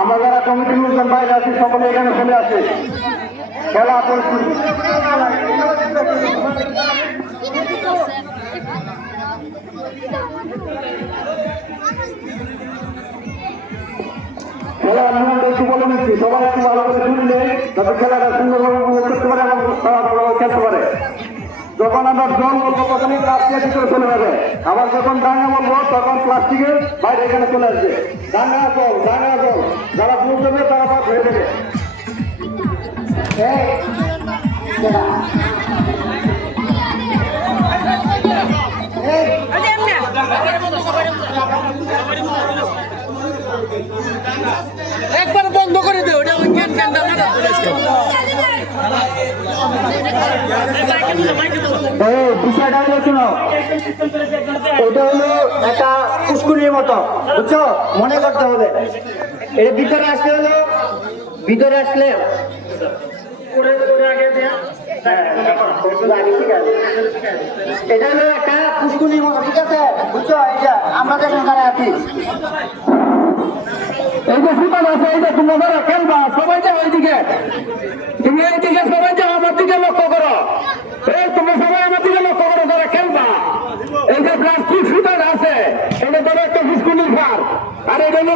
আমরা যারা কমিটির লোকজন বাইরে আছি সকলে এখানে চলে আসে খেলা পরিস্থিতি খেলার নিয়মটা একটু বলে নিচ্ছি, সবাই একটু ভালো করে শুনলে যাতে খেলাটা সুন্দরভাবে উপভোগ করতে পারে এবং তারা ভালোভাবে খেলতে পারে। যখন আমরা জল বলবো তখনই প্লাস্টিকের ভিতরে চলে যাবে, আবার যখন ডাঙ্গা বলবো তখন প্লাস্টিকের বাইরে এখানে চলে আসবে। ডাঙ্গা জল যারা ভুল করবে তারা বাদ হয়ে যাবে। একবার বন্ধ করে দেও, ওটা বিষয়টা হলো শোনো, এটা হলো একটা পুষ্কুরির মতো, বুঝছো? মনে করতে হবে এটা ভিতরে আসলে হলো, ভিতরে আসলে এটা হলো একটা পুষ্কুরির মতো, ঠিক আছে? বুঝছো? এটা আমরা যেখানে আছি এই যে সুতান আছে, এই যে তোমরা খেলবা সবাই যাও এইদিকে, তুমি এইদিকে সবাই যাও, আমার দিকে লক্ষ্য করো। এই তোমরা সবাই আমার দিকে লক্ষ্য করো যারা খেলবা। এই যে প্লাস্টিক সুতান আছে, এটা ধরো একটা পুষ্কুরির ঘর, আর এটা হলো